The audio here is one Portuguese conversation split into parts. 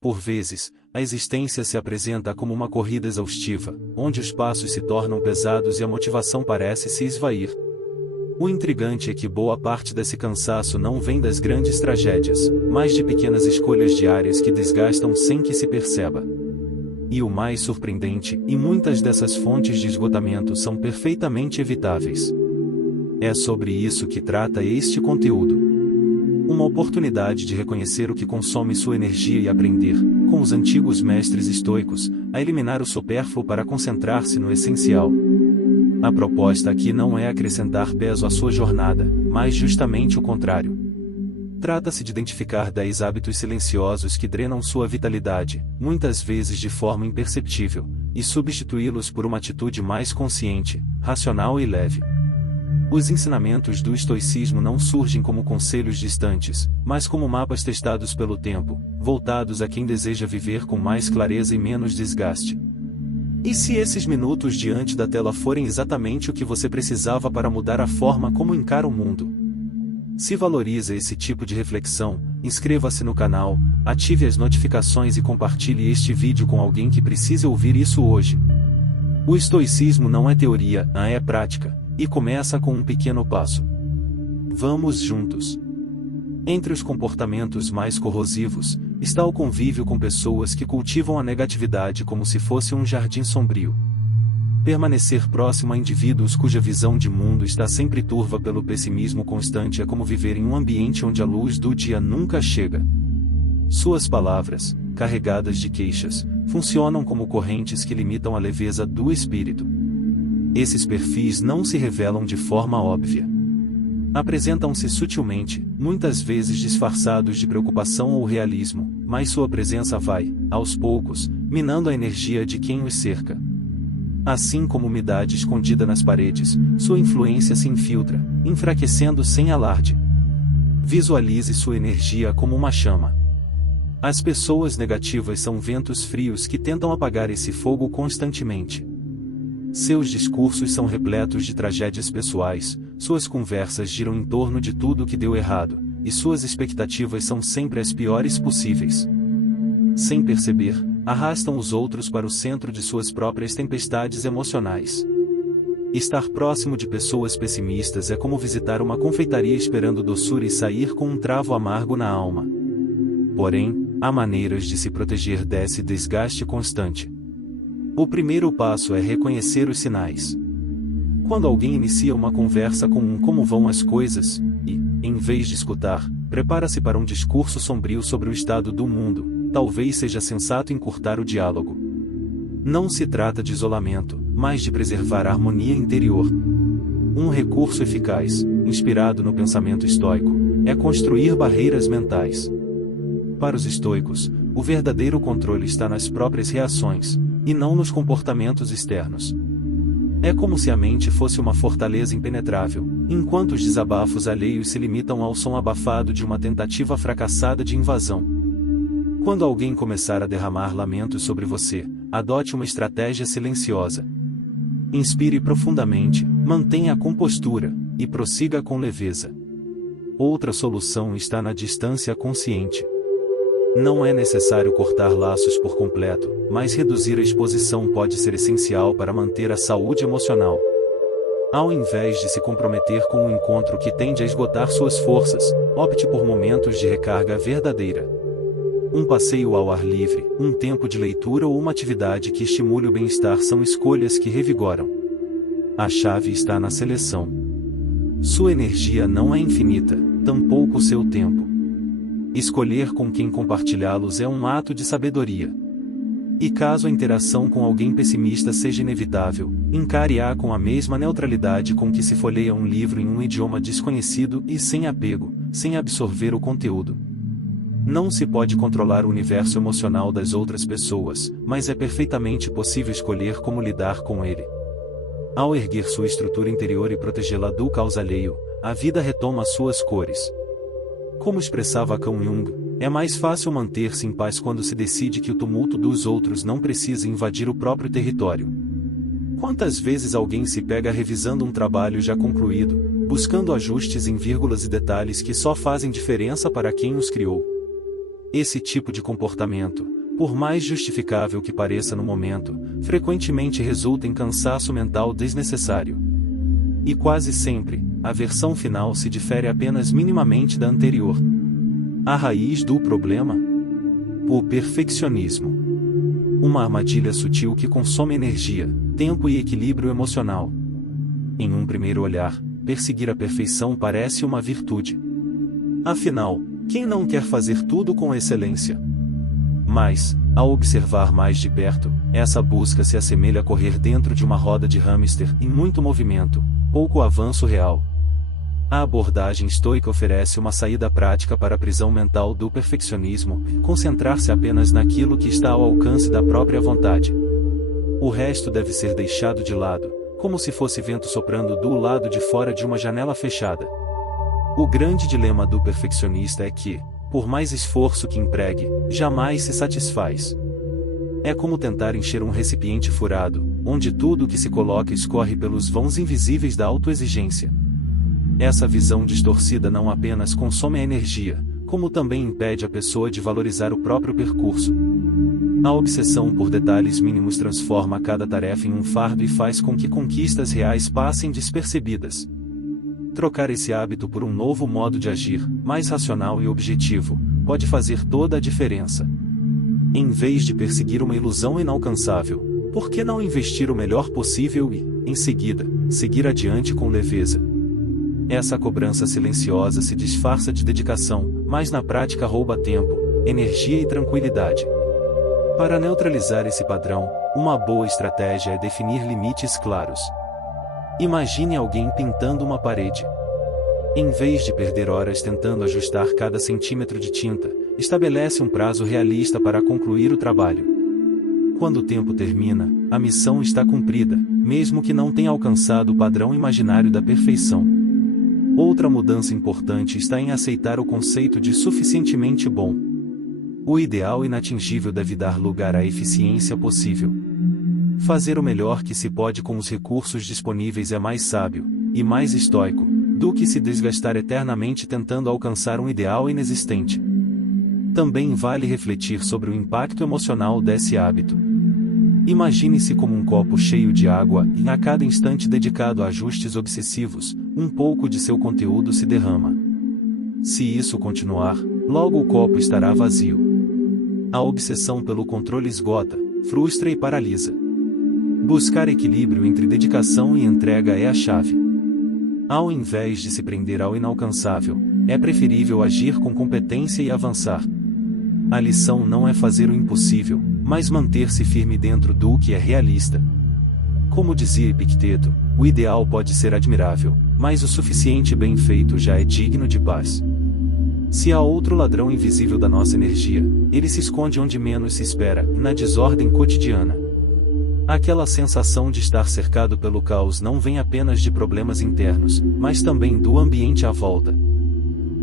Por vezes, a existência se apresenta como uma corrida exaustiva, onde os passos se tornam pesados e a motivação parece se esvair. O intrigante é que boa parte desse cansaço não vem das grandes tragédias, mas de pequenas escolhas diárias que desgastam sem que se perceba. E o mais surpreendente, e muitas dessas fontes de esgotamento são perfeitamente evitáveis. É sobre isso que trata este conteúdo. Uma oportunidade de reconhecer o que consome sua energia e aprender, com os antigos mestres estoicos, a eliminar o supérfluo para concentrar-se no essencial. A proposta aqui não é acrescentar peso à sua jornada, mas justamente o contrário. Trata-se de identificar 10 hábitos silenciosos que drenam sua vitalidade, muitas vezes de forma imperceptível, e substituí-los por uma atitude mais consciente, racional e leve. Os ensinamentos do estoicismo não surgem como conselhos distantes, mas como mapas testados pelo tempo, voltados a quem deseja viver com mais clareza e menos desgaste. E se esses minutos diante da tela forem exatamente o que você precisava para mudar a forma como encara o mundo? Se valoriza esse tipo de reflexão, inscreva-se no canal, ative as notificações e compartilhe este vídeo com alguém que precise ouvir isso hoje. O estoicismo não é teoria, é prática, e começa com um pequeno passo. Vamos juntos. Entre os comportamentos mais corrosivos, está o convívio com pessoas que cultivam a negatividade como se fosse um jardim sombrio. Permanecer próximo a indivíduos cuja visão de mundo está sempre turva pelo pessimismo constante é como viver em um ambiente onde a luz do dia nunca chega. Suas palavras, carregadas de queixas, funcionam como correntes que limitam a leveza do espírito. Esses perfis não se revelam de forma óbvia. Apresentam-se sutilmente, muitas vezes disfarçados de preocupação ou realismo, mas sua presença vai, aos poucos, minando a energia de quem os cerca. Assim como umidade escondida nas paredes, sua influência se infiltra, enfraquecendo sem alarde. Visualize sua energia como uma chama. As pessoas negativas são ventos frios que tentam apagar esse fogo constantemente. Seus discursos são repletos de tragédias pessoais, suas conversas giram em torno de tudo que deu errado, e suas expectativas são sempre as piores possíveis. Sem perceber, arrastam os outros para o centro de suas próprias tempestades emocionais. Estar próximo de pessoas pessimistas é como visitar uma confeitaria esperando doçura e sair com um travo amargo na alma. Porém, há maneiras de se proteger desse desgaste constante. O primeiro passo é reconhecer os sinais. Quando alguém inicia uma conversa com um como vão as coisas, e, em vez de escutar, prepara-se para um discurso sombrio sobre o estado do mundo, talvez seja sensato encurtar o diálogo. Não se trata de isolamento, mas de preservar a harmonia interior. Um recurso eficaz, inspirado no pensamento estoico, é construir barreiras mentais. Para os estoicos, o verdadeiro controle está nas próprias reações, e não nos comportamentos externos. É como se a mente fosse uma fortaleza impenetrável, enquanto os desabafos alheios se limitam ao som abafado de uma tentativa fracassada de invasão. Quando alguém começar a derramar lamentos sobre você, adote uma estratégia silenciosa. Inspire profundamente, mantenha a compostura, e prossiga com leveza. Outra solução está na distância consciente. Não é necessário cortar laços por completo, mas reduzir a exposição pode ser essencial para manter a saúde emocional. Ao invés de se comprometer com um encontro que tende a esgotar suas forças, opte por momentos de recarga verdadeira. Um passeio ao ar livre, um tempo de leitura ou uma atividade que estimule o bem-estar são escolhas que revigoram. A chave está na seleção. Sua energia não é infinita, tampouco seu tempo. Escolher com quem compartilhá-los é um ato de sabedoria. E caso a interação com alguém pessimista seja inevitável, encare-a com a mesma neutralidade com que se folheia um livro em um idioma desconhecido e sem apego, sem absorver o conteúdo. Não se pode controlar o universo emocional das outras pessoas, mas é perfeitamente possível escolher como lidar com ele. Ao erguer sua estrutura interior e protegê-la do caos alheio, a vida retoma suas cores. Como expressava Carl Jung, é mais fácil manter-se em paz quando se decide que o tumulto dos outros não precisa invadir o próprio território. Quantas vezes alguém se pega revisando um trabalho já concluído, buscando ajustes em vírgulas e detalhes que só fazem diferença para quem os criou? Esse tipo de comportamento, Por mais justificável que pareça no momento, frequentemente resulta em cansaço mental desnecessário. E quase sempre, a versão final se difere apenas minimamente da anterior. A raiz do problema? O perfeccionismo. Uma armadilha sutil que consome energia, tempo e equilíbrio emocional. Em um primeiro olhar, perseguir a perfeição parece uma virtude. Afinal, quem não quer fazer tudo com excelência? Mas, ao observar mais de perto, essa busca se assemelha a correr dentro de uma roda de hamster em muito movimento, pouco avanço real. A abordagem estoica oferece uma saída prática para a prisão mental do perfeccionismo, concentrar-se apenas naquilo que está ao alcance da própria vontade. O resto deve ser deixado de lado, como se fosse vento soprando do lado de fora de uma janela fechada. O grande dilema do perfeccionista é que, por mais esforço que empregue, jamais se satisfaz. É como tentar encher um recipiente furado, onde tudo o que se coloca escorre pelos vãos invisíveis da autoexigência. Essa visão distorcida não apenas consome a energia, como também impede a pessoa de valorizar o próprio percurso. A obsessão por detalhes mínimos transforma cada tarefa em um fardo e faz com que conquistas reais passem despercebidas. Trocar esse hábito por um novo modo de agir, mais racional e objetivo, pode fazer toda a diferença. Em vez de perseguir uma ilusão inalcançável, por que não investir o melhor possível e, em seguida, seguir adiante com leveza? Essa cobrança silenciosa se disfarça de dedicação, mas na prática rouba tempo, energia e tranquilidade. Para neutralizar esse padrão, uma boa estratégia é definir limites claros. Imagine alguém pintando uma parede. Em vez de perder horas tentando ajustar cada centímetro de tinta, estabelece um prazo realista para concluir o trabalho. Quando o tempo termina, a missão está cumprida, mesmo que não tenha alcançado o padrão imaginário da perfeição. Outra mudança importante está em aceitar o conceito de suficientemente bom. O ideal inatingível deve dar lugar à eficiência possível. Fazer o melhor que se pode com os recursos disponíveis é mais sábio, e mais estoico, do que se desgastar eternamente tentando alcançar um ideal inexistente. Também vale refletir sobre o impacto emocional desse hábito. Imagine-se como um copo cheio de água e, a cada instante dedicado a ajustes obsessivos, um pouco de seu conteúdo se derrama. Se isso continuar, logo o copo estará vazio. A obsessão pelo controle esgota, frustra e paralisa. Buscar equilíbrio entre dedicação e entrega é a chave. Ao invés de se prender ao inalcançável, é preferível agir com competência e avançar. A lição não é fazer o impossível, mas manter-se firme dentro do que é realista. Como dizia Epicteto, o ideal pode ser admirável, mas o suficiente bem feito já é digno de paz. Se há outro ladrão invisível da nossa energia, ele se esconde onde menos se espera, na desordem cotidiana. Aquela sensação de estar cercado pelo caos não vem apenas de problemas internos, mas também do ambiente à volta.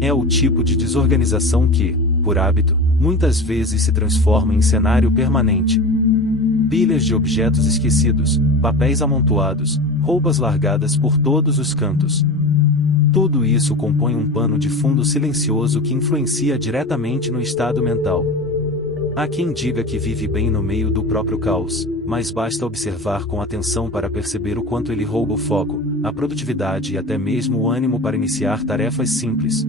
É o tipo de desorganização que, por hábito, muitas vezes se transforma em cenário permanente. Pilhas de objetos esquecidos, papéis amontoados, roupas largadas por todos os cantos. Tudo isso compõe um pano de fundo silencioso que influencia diretamente no estado mental. Há quem diga que vive bem no meio do próprio caos, mas basta observar com atenção para perceber o quanto ele rouba o foco, a produtividade e até mesmo o ânimo para iniciar tarefas simples.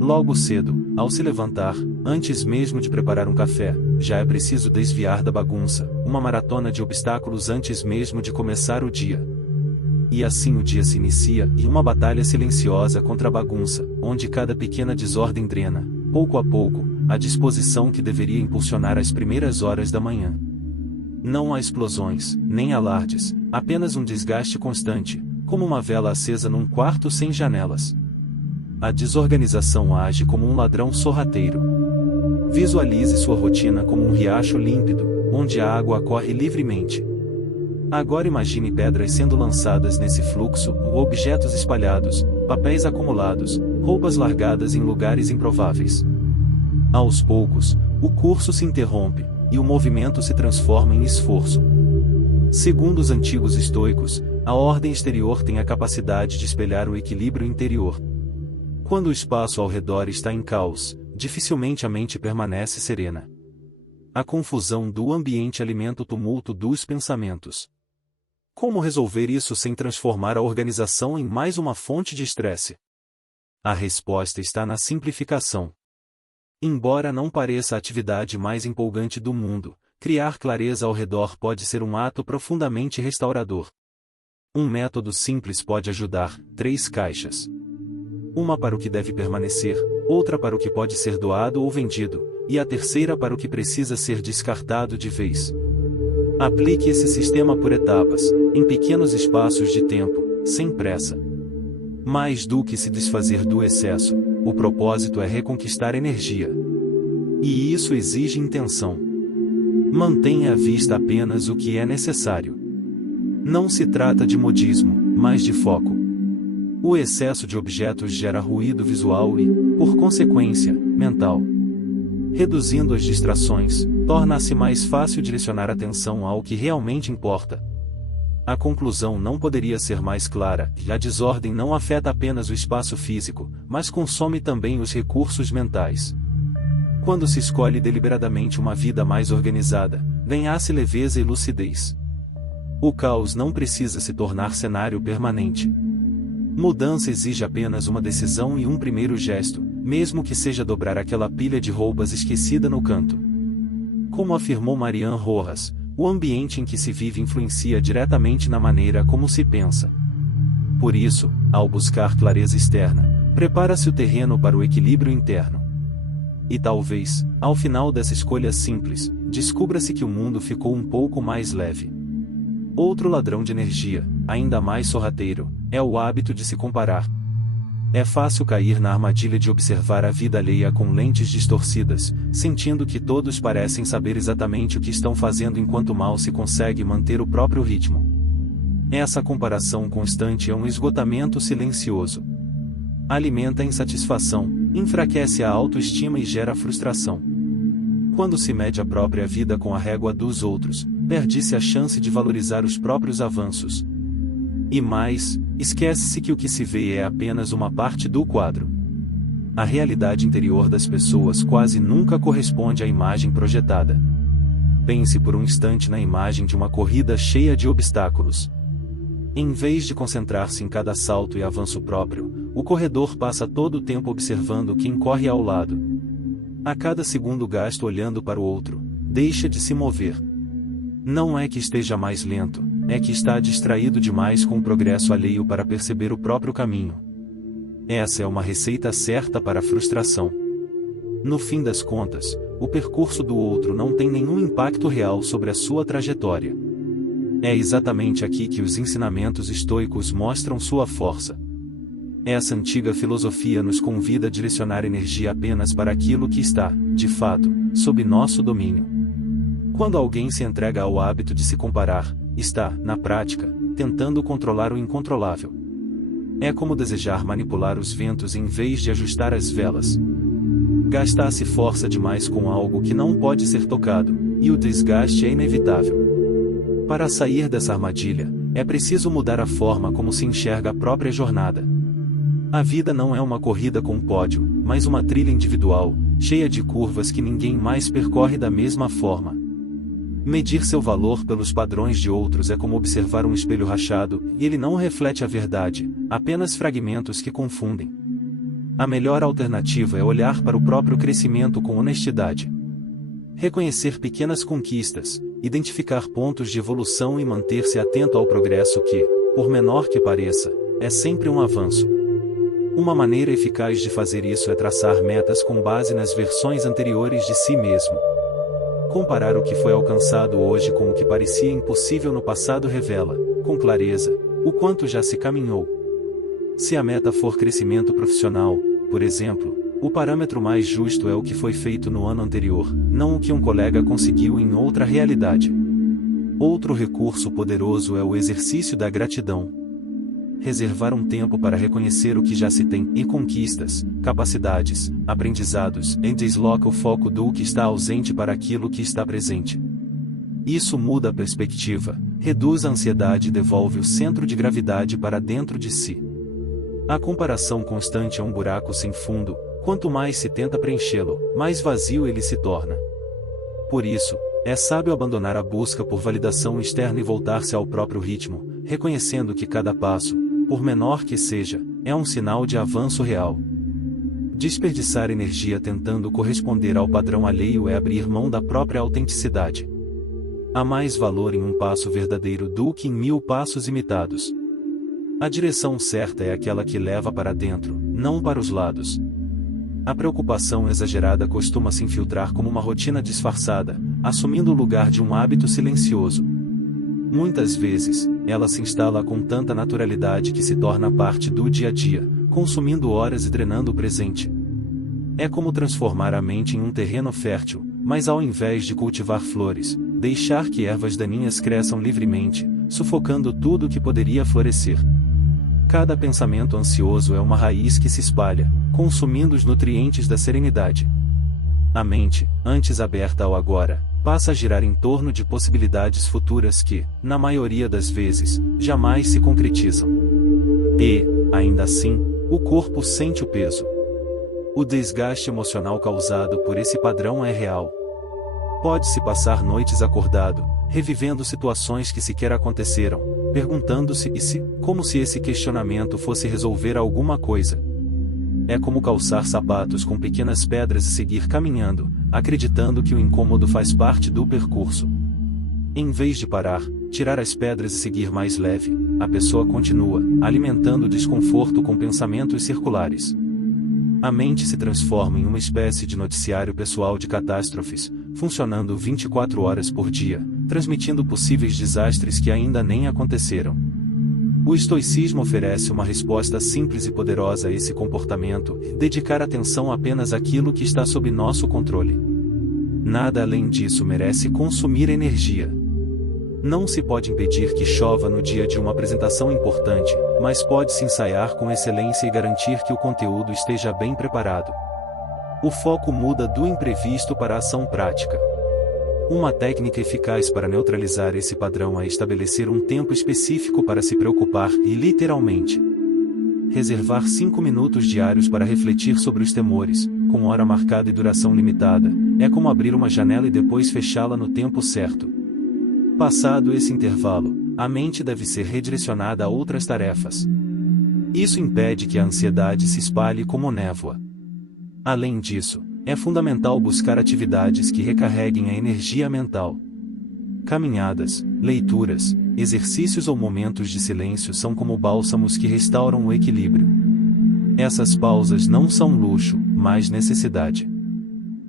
Logo cedo, ao se levantar, antes mesmo de preparar um café, já é preciso desviar da bagunça, uma maratona de obstáculos antes mesmo de começar o dia. E assim o dia se inicia em uma batalha silenciosa contra a bagunça, onde cada pequena desordem drena, pouco a pouco, a disposição que deveria impulsionar as primeiras horas da manhã. Não há explosões, nem alardes, apenas um desgaste constante, como uma vela acesa num quarto sem janelas. A desorganização age como um ladrão sorrateiro. Visualize sua rotina como um riacho límpido, onde a água corre livremente. Agora imagine pedras sendo lançadas nesse fluxo, objetos espalhados, papéis acumulados, roupas largadas em lugares improváveis. Aos poucos, o curso se interrompe, e o movimento se transforma em esforço. Segundo os antigos estoicos, a ordem exterior tem a capacidade de espelhar o equilíbrio interior. Quando o espaço ao redor está em caos, dificilmente a mente permanece serena. A confusão do ambiente alimenta o tumulto dos pensamentos. Como resolver isso sem transformar a organização em mais uma fonte de estresse? A resposta está na simplificação. Embora não pareça a atividade mais empolgante do mundo, criar clareza ao redor pode ser um ato profundamente restaurador. Um método simples pode ajudar: 3 caixas. Uma para o que deve permanecer, outra para o que pode ser doado ou vendido, e a terceira para o que precisa ser descartado de vez. Aplique esse sistema por etapas, em pequenos espaços de tempo, sem pressa. Mais do que se desfazer do excesso, o propósito é reconquistar energia. E isso exige intenção. Mantenha à vista apenas o que é necessário. Não se trata de modismo, mas de foco. O excesso de objetos gera ruído visual e, por consequência, mental. Reduzindo as distrações, torna-se mais fácil direcionar atenção ao que realmente importa. A conclusão não poderia ser mais clara: a desordem não afeta apenas o espaço físico, mas consome também os recursos mentais. Quando se escolhe deliberadamente uma vida mais organizada, ganha-se leveza e lucidez. O caos não precisa se tornar cenário permanente. Mudança exige apenas uma decisão e um primeiro gesto, mesmo que seja dobrar aquela pilha de roupas esquecida no canto. Como afirmou Marianne Rojas, o ambiente em que se vive influencia diretamente na maneira como se pensa. Por isso, ao buscar clareza externa, prepara-se o terreno para o equilíbrio interno. E talvez, ao final dessa escolha simples, descubra-se que o mundo ficou um pouco mais leve. Outro ladrão de energia, ainda mais sorrateiro, é o hábito de se comparar. É fácil cair na armadilha de observar a vida alheia com lentes distorcidas, sentindo que todos parecem saber exatamente o que estão fazendo enquanto mal se consegue manter o próprio ritmo. Essa comparação constante é um esgotamento silencioso. Alimenta a insatisfação, enfraquece a autoestima e gera frustração. Quando se mede a própria vida com a régua dos outros, perde-se a chance de valorizar os próprios avanços. E mais, esquece-se que o que se vê é apenas uma parte do quadro. A realidade interior das pessoas quase nunca corresponde à imagem projetada. Pense por um instante na imagem de uma corrida cheia de obstáculos. Em vez de concentrar-se em cada salto e avanço próprio, o corredor passa todo o tempo observando quem corre ao lado. A cada segundo gasto olhando para o outro, deixa de se mover. Não é que esteja mais lento, é que está distraído demais com o progresso alheio para perceber o próprio caminho. Essa é uma receita certa para a frustração. No fim das contas, o percurso do outro não tem nenhum impacto real sobre a sua trajetória. É exatamente aqui que os ensinamentos estoicos mostram sua força. Essa antiga filosofia nos convida a direcionar energia apenas para aquilo que está, de fato, sob nosso domínio. Quando alguém se entrega ao hábito de se comparar, está, na prática, tentando controlar o incontrolável. É como desejar manipular os ventos em vez de ajustar as velas. Gasta-se força demais com algo que não pode ser tocado, e o desgaste é inevitável. Para sair dessa armadilha, é preciso mudar a forma como se enxerga a própria jornada. A vida não é uma corrida com pódio, mas uma trilha individual, cheia de curvas que ninguém mais percorre da mesma forma. Medir seu valor pelos padrões de outros é como observar um espelho rachado, e ele não reflete a verdade, apenas fragmentos que confundem. A melhor alternativa é olhar para o próprio crescimento com honestidade. Reconhecer pequenas conquistas, identificar pontos de evolução e manter-se atento ao progresso que, por menor que pareça, é sempre um avanço. Uma maneira eficaz de fazer isso é traçar metas com base nas versões anteriores de si mesmo. Comparar o que foi alcançado hoje com o que parecia impossível no passado revela, com clareza, o quanto já se caminhou. Se a meta for crescimento profissional, por exemplo, o parâmetro mais justo é o que foi feito no ano anterior, não o que um colega conseguiu em outra realidade. Outro recurso poderoso é o exercício da gratidão. Reservar um tempo para reconhecer o que já se tem, e conquistas, capacidades, aprendizados, e desloca o foco do que está ausente para aquilo que está presente. Isso muda a perspectiva, reduz a ansiedade e devolve o centro de gravidade para dentro de si. A comparação constante é um buraco sem fundo, quanto mais se tenta preenchê-lo, mais vazio ele se torna. Por isso, é sábio abandonar a busca por validação externa e voltar-se ao próprio ritmo, reconhecendo que cada passo, por menor que seja, é um sinal de avanço real. Desperdiçar energia tentando corresponder ao padrão alheio é abrir mão da própria autenticidade. Há mais valor em um passo verdadeiro do que em 1000 passos imitados. A direção certa é aquela que leva para dentro, não para os lados. A preocupação exagerada costuma se infiltrar como uma rotina disfarçada, assumindo o lugar de um hábito silencioso. Muitas vezes, ela se instala com tanta naturalidade que se torna parte do dia a dia, consumindo horas e drenando o presente. É como transformar a mente em um terreno fértil, mas ao invés de cultivar flores, deixar que ervas daninhas cresçam livremente, sufocando tudo que poderia florescer. Cada pensamento ansioso é uma raiz que se espalha, consumindo os nutrientes da serenidade. A mente, antes aberta ao agora, passa a girar em torno de possibilidades futuras que, na maioria das vezes, jamais se concretizam. E, ainda assim, o corpo sente o peso. O desgaste emocional causado por esse padrão é real. Pode-se passar noites acordado, revivendo situações que sequer aconteceram, perguntando-se e se, como se esse questionamento fosse resolver alguma coisa. É como calçar sapatos com pequenas pedras e seguir caminhando, acreditando que o incômodo faz parte do percurso. Em vez de parar, tirar as pedras e seguir mais leve, a pessoa continua, alimentando o desconforto com pensamentos circulares. A mente se transforma em uma espécie de noticiário pessoal de catástrofes, funcionando 24 horas por dia, transmitindo possíveis desastres que ainda nem aconteceram. O estoicismo oferece uma resposta simples e poderosa a esse comportamento: dedicar atenção apenas àquilo que está sob nosso controle. Nada além disso merece consumir energia. Não se pode impedir que chova no dia de uma apresentação importante, mas pode-se ensaiar com excelência e garantir que o conteúdo esteja bem preparado. O foco muda do imprevisto para a ação prática. Uma técnica eficaz para neutralizar esse padrão é estabelecer um tempo específico para se preocupar e, literalmente, reservar 5 minutos diários para refletir sobre os temores, com hora marcada e duração limitada. É como abrir uma janela e depois fechá-la no tempo certo. Passado esse intervalo, a mente deve ser redirecionada a outras tarefas. Isso impede que a ansiedade se espalhe como névoa. Além disso, é fundamental buscar atividades que recarreguem a energia mental. Caminhadas, leituras, exercícios ou momentos de silêncio são como bálsamos que restauram o equilíbrio. Essas pausas não são luxo, mas necessidade.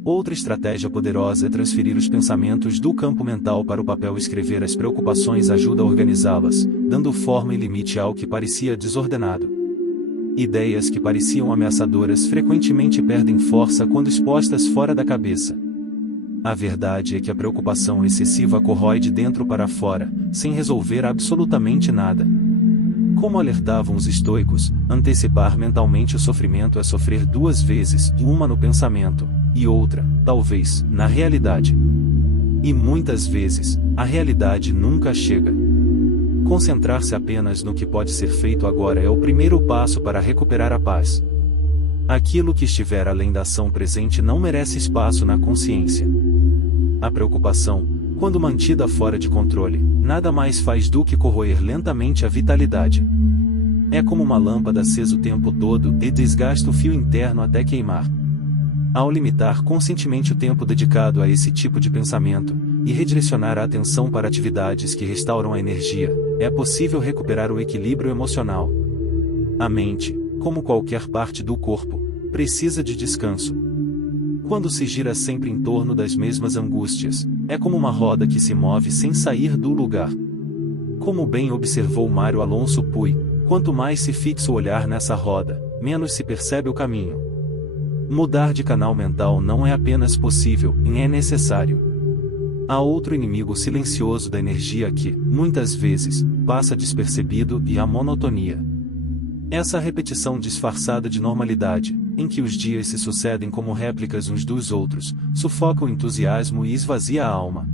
Outra estratégia poderosa é transferir os pensamentos do campo mental para o papel. Escrever as preocupações ajuda a organizá-las, dando forma e limite ao que parecia desordenado. Ideias que pareciam ameaçadoras frequentemente perdem força quando expostas fora da cabeça. A verdade é que a preocupação excessiva corrói de dentro para fora, sem resolver absolutamente nada. Como alertavam os estoicos, antecipar mentalmente o sofrimento é sofrer 2 vezes, uma no pensamento, e outra, talvez, na realidade. E muitas vezes, a realidade nunca chega. Concentrar-se apenas no que pode ser feito agora é o primeiro passo para recuperar a paz. Aquilo que estiver além da ação presente não merece espaço na consciência. A preocupação, quando mantida fora de controle, nada mais faz do que corroer lentamente a vitalidade. É como uma lâmpada acesa o tempo todo e desgasta o fio interno até queimar. Ao limitar conscientemente o tempo dedicado a esse tipo de pensamento, e redirecionar a atenção para atividades que restauram a energia, é possível recuperar o equilíbrio emocional. A mente, como qualquer parte do corpo, precisa de descanso. Quando se gira sempre em torno das mesmas angústias, é como uma roda que se move sem sair do lugar. Como bem observou Mário Alonso Puy, quanto mais se fixa o olhar nessa roda, menos se percebe o caminho. Mudar de canal mental não é apenas possível, é necessário. Há outro inimigo silencioso da energia que, muitas vezes, passa despercebido, e a monotonia. Essa repetição disfarçada de normalidade, em que os dias se sucedem como réplicas uns dos outros, sufoca o entusiasmo e esvazia a alma.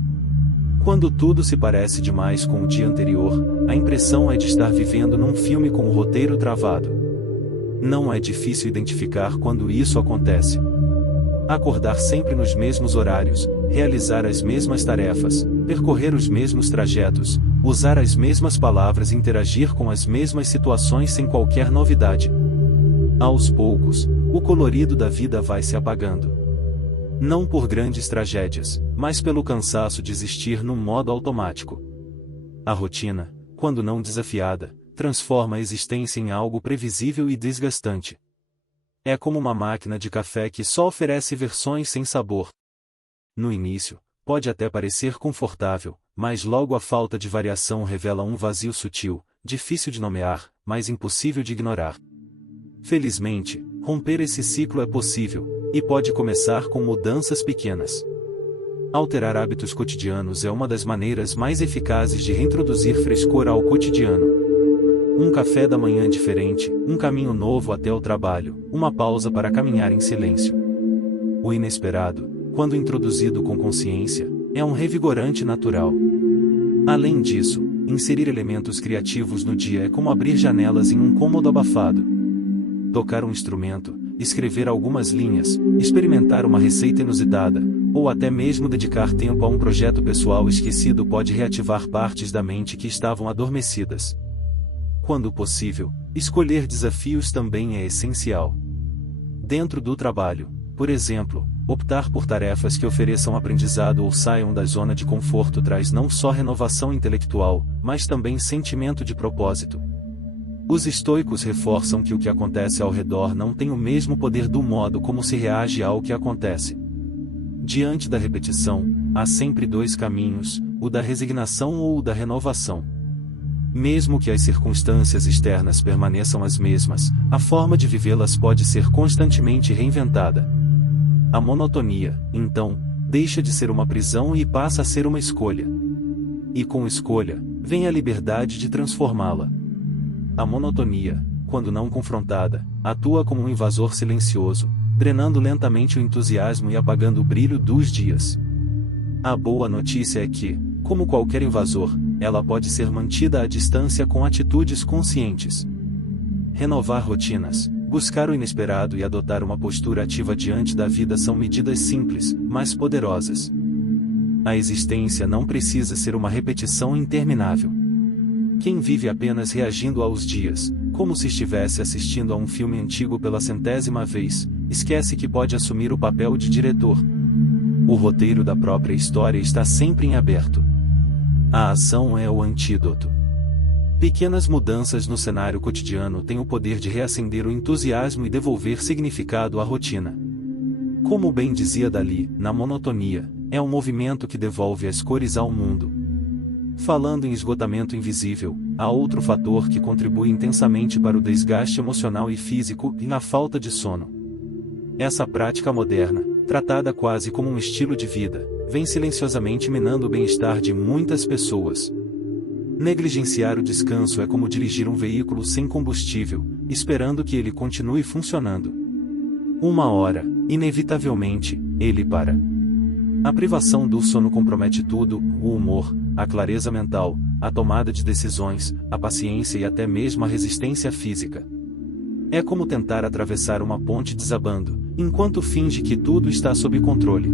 Quando tudo se parece demais com o dia anterior, a impressão é de estar vivendo num filme com o roteiro travado. Não é difícil identificar quando isso acontece. Acordar sempre nos mesmos horários, realizar as mesmas tarefas, percorrer os mesmos trajetos, usar as mesmas palavras e interagir com as mesmas situações sem qualquer novidade. Aos poucos, o colorido da vida vai se apagando. Não por grandes tragédias, mas pelo cansaço de existir num modo automático. A rotina, quando não desafiada, transforma a existência em algo previsível e desgastante. É como uma máquina de café que só oferece versões sem sabor. No início, pode até parecer confortável, mas logo a falta de variação revela um vazio sutil, difícil de nomear, mas impossível de ignorar. Felizmente, romper esse ciclo é possível, e pode começar com mudanças pequenas. Alterar hábitos cotidianos é uma das maneiras mais eficazes de reintroduzir frescor ao cotidiano. Um café da manhã diferente, um caminho novo até o trabalho, uma pausa para caminhar em silêncio. O inesperado, quando introduzido com consciência, é um revigorante natural. Além disso, inserir elementos criativos no dia é como abrir janelas em um cômodo abafado. Tocar um instrumento, escrever algumas linhas, experimentar uma receita inusitada, ou até mesmo dedicar tempo a um projeto pessoal esquecido pode reativar partes da mente que estavam adormecidas. Quando possível, escolher desafios também é essencial. Dentro do trabalho, por exemplo, optar por tarefas que ofereçam aprendizado ou saiam da zona de conforto traz não só renovação intelectual, mas também sentimento de propósito. Os estoicos reforçam que o que acontece ao redor não tem o mesmo poder do modo como se reage ao que acontece. Diante da repetição, há sempre dois caminhos, o da resignação ou o da renovação. Mesmo que as circunstâncias externas permaneçam as mesmas, a forma de vivê-las pode ser constantemente reinventada. A monotonia, então, deixa de ser uma prisão e passa a ser uma escolha. E com escolha, vem a liberdade de transformá-la. A monotonia, quando não confrontada, atua como um invasor silencioso, drenando lentamente o entusiasmo e apagando o brilho dos dias. A boa notícia é que, como qualquer invasor, ela pode ser mantida à distância com atitudes conscientes. Renovar rotinas, buscar o inesperado e adotar uma postura ativa diante da vida são medidas simples, mas poderosas. A existência não precisa ser uma repetição interminável. Quem vive apenas reagindo aos dias, como se estivesse assistindo a um filme antigo pela 100ª vez, esquece que pode assumir o papel de diretor. O roteiro da própria história está sempre em aberto. A ação é o antídoto. Pequenas mudanças no cenário cotidiano têm o poder de reacender o entusiasmo e devolver significado à rotina. Como bem dizia Dalí, na monotonia, é um movimento que devolve as cores ao mundo. Falando em esgotamento invisível, há outro fator que contribui intensamente para o desgaste emocional e físico e na falta de sono. Essa prática moderna, tratada quase como um estilo de vida, vem silenciosamente minando o bem-estar de muitas pessoas. Negligenciar o descanso é como dirigir um veículo sem combustível, esperando que ele continue funcionando. Uma hora, inevitavelmente, ele para. A privação do sono compromete tudo: o humor, a clareza mental, a tomada de decisões, a paciência e até mesmo a resistência física. É como tentar atravessar uma ponte desabando, enquanto finge que tudo está sob controle.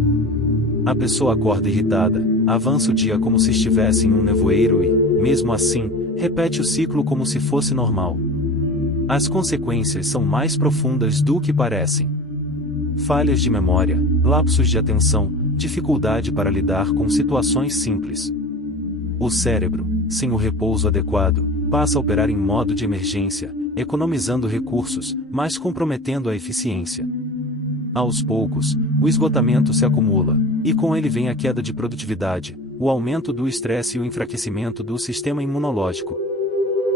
A pessoa acorda irritada, avança o dia como se estivesse em um nevoeiro e, mesmo assim, repete o ciclo como se fosse normal. As consequências são mais profundas do que parecem. Falhas de memória, lapsos de atenção, dificuldade para lidar com situações simples. O cérebro, sem o repouso adequado, passa a operar em modo de emergência, economizando recursos, mas comprometendo a eficiência. Aos poucos, o esgotamento se acumula, e com ele vem a queda de produtividade, o aumento do estresse e o enfraquecimento do sistema imunológico.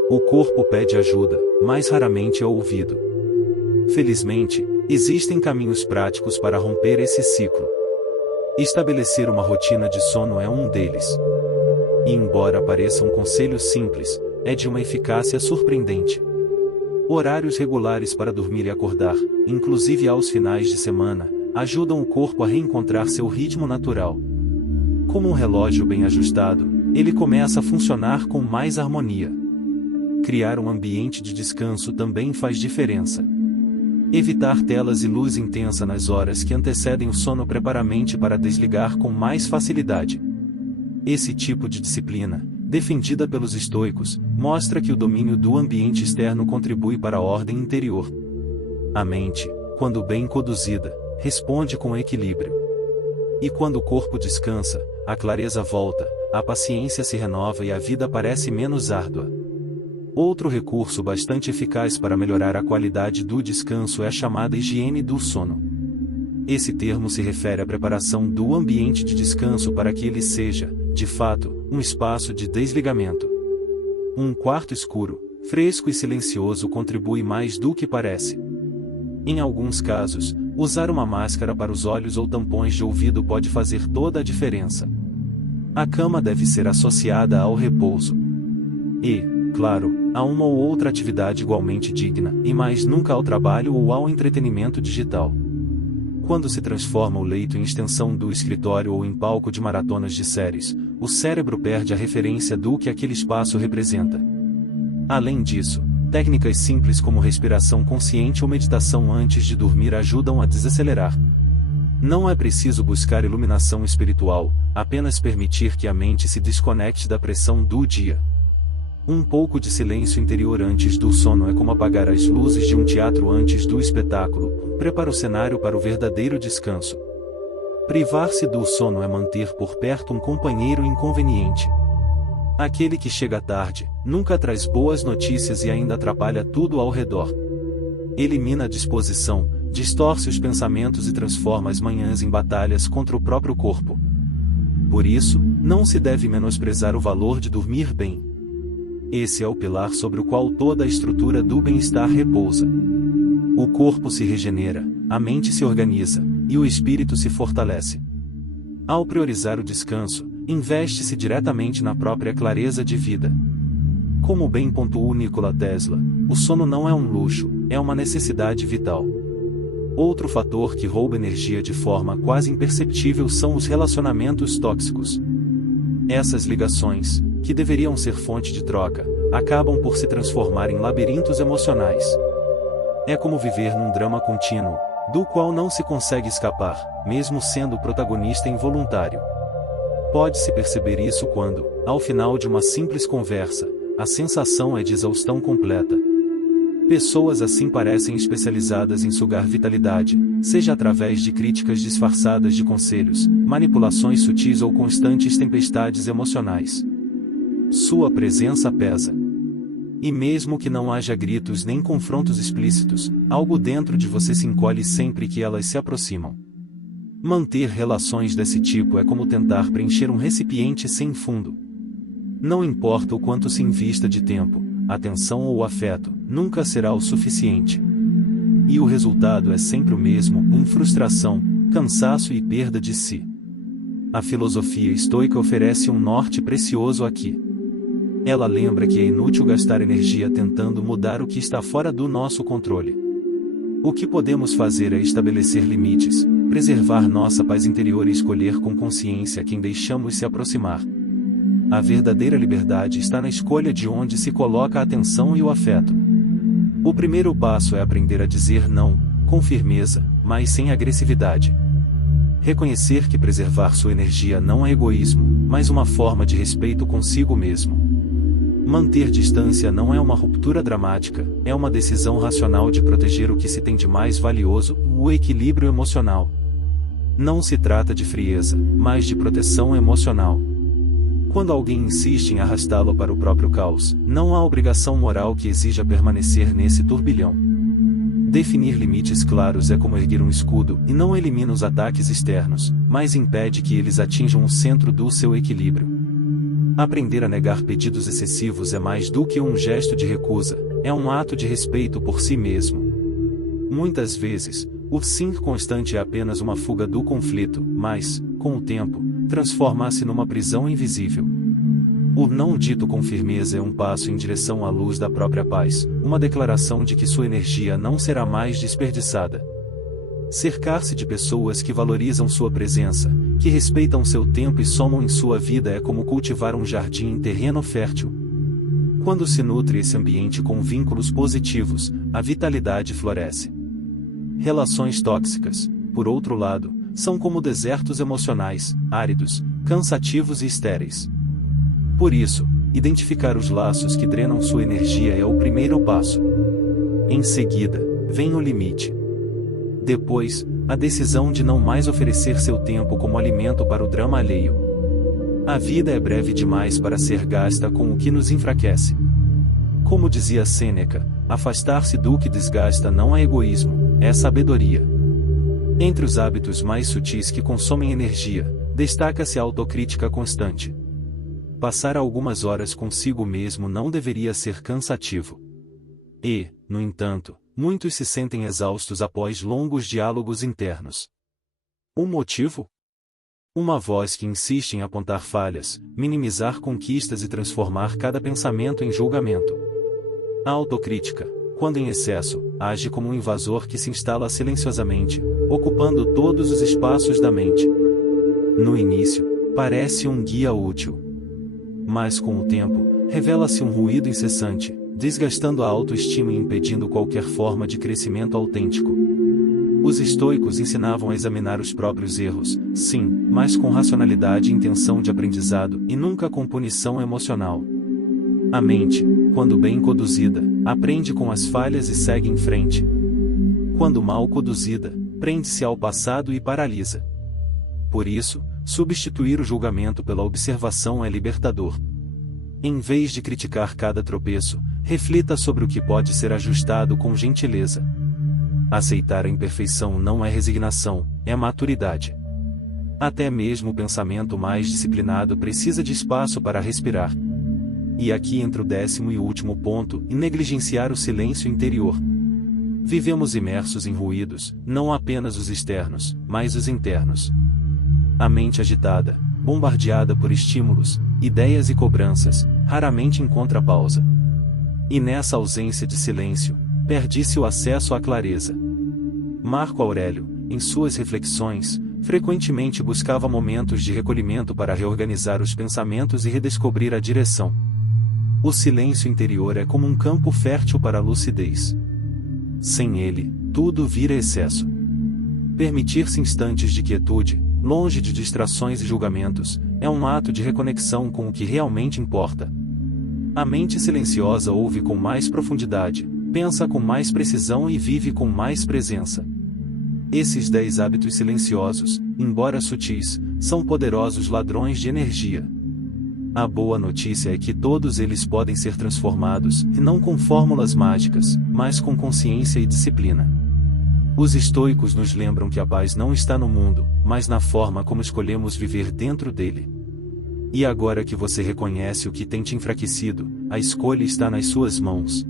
O corpo pede ajuda, mas raramente é ouvido. Felizmente, existem caminhos práticos para romper esse ciclo. Estabelecer uma rotina de sono é um deles. E embora pareça um conselho simples, é de uma eficácia surpreendente. Horários regulares para dormir e acordar, inclusive aos finais de semana, ajudam o corpo a reencontrar seu ritmo natural. Como um relógio bem ajustado, ele começa a funcionar com mais harmonia. Criar um ambiente de descanso também faz diferença. Evitar telas e luz intensa nas horas que antecedem o sono preparamente para desligar com mais facilidade. Esse tipo de disciplina, defendida pelos estoicos, mostra que o domínio do ambiente externo contribui para a ordem interior. A mente, quando bem conduzida, responde com equilíbrio. E quando o corpo descansa, a clareza volta, a paciência se renova e a vida parece menos árdua. Outro recurso bastante eficaz para melhorar a qualidade do descanso é a chamada higiene do sono. Esse termo se refere à preparação do ambiente de descanso para que ele seja, de fato, um espaço de desligamento. Um quarto escuro, fresco e silencioso contribui mais do que parece. Em alguns casos, usar uma máscara para os olhos ou tampões de ouvido pode fazer toda a diferença. A cama deve ser associada ao repouso. E, claro, a uma ou outra atividade igualmente digna, e mais nunca ao trabalho ou ao entretenimento digital. Quando se transforma o leito em extensão do escritório ou em palco de maratonas de séries, o cérebro perde a referência do que aquele espaço representa. Além disso, técnicas simples como respiração consciente ou meditação antes de dormir ajudam a desacelerar. Não é preciso buscar iluminação espiritual, apenas permitir que a mente se desconecte da pressão do dia. Um pouco de silêncio interior antes do sono é como apagar as luzes de um teatro antes do espetáculo, prepara o cenário para o verdadeiro descanso. Privar-se do sono é manter por perto um companheiro inconveniente. Aquele que chega tarde, nunca traz boas notícias e ainda atrapalha tudo ao redor. Elimina a disposição, distorce os pensamentos e transforma as manhãs em batalhas contra o próprio corpo. Por isso, não se deve menosprezar o valor de dormir bem. Esse é o pilar sobre o qual toda a estrutura do bem-estar repousa. O corpo se regenera, a mente se organiza, e o espírito se fortalece. Ao priorizar o descanso, investe-se diretamente na própria clareza de vida. Como bem pontuou Nikola Tesla, o sono não é um luxo, é uma necessidade vital. Outro fator que rouba energia de forma quase imperceptível são os relacionamentos tóxicos. Essas ligações, que deveriam ser fonte de troca, acabam por se transformar em labirintos emocionais. É como viver num drama contínuo, do qual não se consegue escapar, mesmo sendo o protagonista involuntário. Pode-se perceber isso quando, ao final de uma simples conversa, a sensação é de exaustão completa. Pessoas assim parecem especializadas em sugar vitalidade, seja através de críticas disfarçadas de conselhos, manipulações sutis ou constantes tempestades emocionais. Sua presença pesa. E mesmo que não haja gritos nem confrontos explícitos, algo dentro de você se encolhe sempre que elas se aproximam. Manter relações desse tipo é como tentar preencher um recipiente sem fundo. Não importa o quanto se invista de tempo, atenção ou afeto, nunca será o suficiente. E o resultado é sempre o mesmo, frustração, cansaço e perda de si. A filosofia estoica oferece um norte precioso aqui. Ela lembra que é inútil gastar energia tentando mudar o que está fora do nosso controle. O que podemos fazer é estabelecer limites, preservar nossa paz interior e escolher com consciência quem deixamos se aproximar. A verdadeira liberdade está na escolha de onde se coloca a atenção e o afeto. O primeiro passo é aprender a dizer não, com firmeza, mas sem agressividade. Reconhecer que preservar sua energia não é egoísmo, mas uma forma de respeito consigo mesmo. Manter distância não é uma ruptura dramática, é uma decisão racional de proteger o que se tem de mais valioso, o equilíbrio emocional. Não se trata de frieza, mas de proteção emocional. Quando alguém insiste em arrastá-lo para o próprio caos, não há obrigação moral que exija permanecer nesse turbilhão. Definir limites claros é como erguer um escudo, e não elimina os ataques externos, mas impede que eles atinjam o centro do seu equilíbrio. Aprender a negar pedidos excessivos é mais do que um gesto de recusa, é um ato de respeito por si mesmo. Muitas vezes, o sim constante é apenas uma fuga do conflito, mas, com o tempo, transforma-se numa prisão invisível. O não dito com firmeza é um passo em direção à luz da própria paz, uma declaração de que sua energia não será mais desperdiçada. Cercar-se de pessoas que valorizam sua presença, que respeitam seu tempo e somam em sua vida é como cultivar um jardim em terreno fértil. Quando se nutre esse ambiente com vínculos positivos, a vitalidade floresce. Relações tóxicas, por outro lado, são como desertos emocionais, áridos, cansativos e estéreis. Por isso, identificar os laços que drenam sua energia é o primeiro passo. Em seguida, vem o limite. Depois, a decisão de não mais oferecer seu tempo como alimento para o drama alheio. A vida é breve demais para ser gasta com o que nos enfraquece. Como dizia Sêneca, afastar-se do que desgasta não é egoísmo, é sabedoria. Entre os hábitos mais sutis que consomem energia, destaca-se a autocrítica constante. Passar algumas horas consigo mesmo não deveria ser cansativo. E, no entanto, muitos se sentem exaustos após longos diálogos internos. O motivo? Uma voz que insiste em apontar falhas, minimizar conquistas e transformar cada pensamento em julgamento. A autocrítica, quando em excesso, age como um invasor que se instala silenciosamente, ocupando todos os espaços da mente. No início, parece um guia útil. Mas com o tempo, revela-se um ruído incessante, desgastando a autoestima e impedindo qualquer forma de crescimento autêntico. Os estoicos ensinavam a examinar os próprios erros, sim, mas com racionalidade e intenção de aprendizado, e nunca com punição emocional. A mente, quando bem conduzida, aprende com as falhas e segue em frente. Quando mal conduzida, prende-se ao passado e paralisa. Por isso, substituir o julgamento pela observação é libertador. Em vez de criticar cada tropeço, reflita sobre o que pode ser ajustado com gentileza. Aceitar a imperfeição não é resignação, é maturidade. Até mesmo o pensamento mais disciplinado precisa de espaço para respirar. E aqui entra o 10º e último ponto, e negligenciar o silêncio interior. Vivemos imersos em ruídos, não apenas os externos, mas os internos. A mente agitada, bombardeada por estímulos, ideias e cobranças, raramente encontra pausa. E nessa ausência de silêncio, perde-se o acesso à clareza. Marco Aurélio, em suas reflexões, frequentemente buscava momentos de recolhimento para reorganizar os pensamentos e redescobrir a direção. O silêncio interior é como um campo fértil para a lucidez. Sem ele, tudo vira excesso. Permitir-se instantes de quietude, longe de distrações e julgamentos, é um ato de reconexão com o que realmente importa. A mente silenciosa ouve com mais profundidade, pensa com mais precisão e vive com mais presença. Esses 10 hábitos silenciosos, embora sutis, são poderosos ladrões de energia. A boa notícia é que todos eles podem ser transformados, e não com fórmulas mágicas, mas com consciência e disciplina. Os estoicos nos lembram que a paz não está no mundo, mas na forma como escolhemos viver dentro dele. E agora que você reconhece o que tem te enfraquecido, a escolha está nas suas mãos.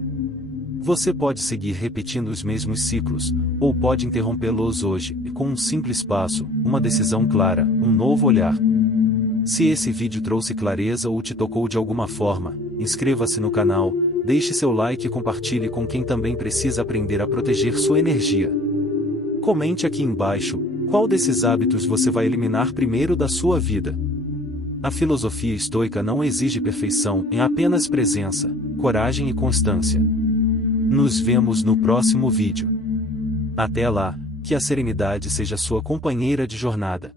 Você pode seguir repetindo os mesmos ciclos, ou pode interrompê-los hoje, com um simples passo, uma decisão clara, um novo olhar. Se esse vídeo trouxe clareza ou te tocou de alguma forma, inscreva-se no canal, deixe seu like e compartilhe com quem também precisa aprender a proteger sua energia. Comente aqui embaixo, qual desses hábitos você vai eliminar primeiro da sua vida. A filosofia estoica não exige perfeição, é apenas presença, coragem e constância. Nos vemos no próximo vídeo. Até lá, que a serenidade seja sua companheira de jornada.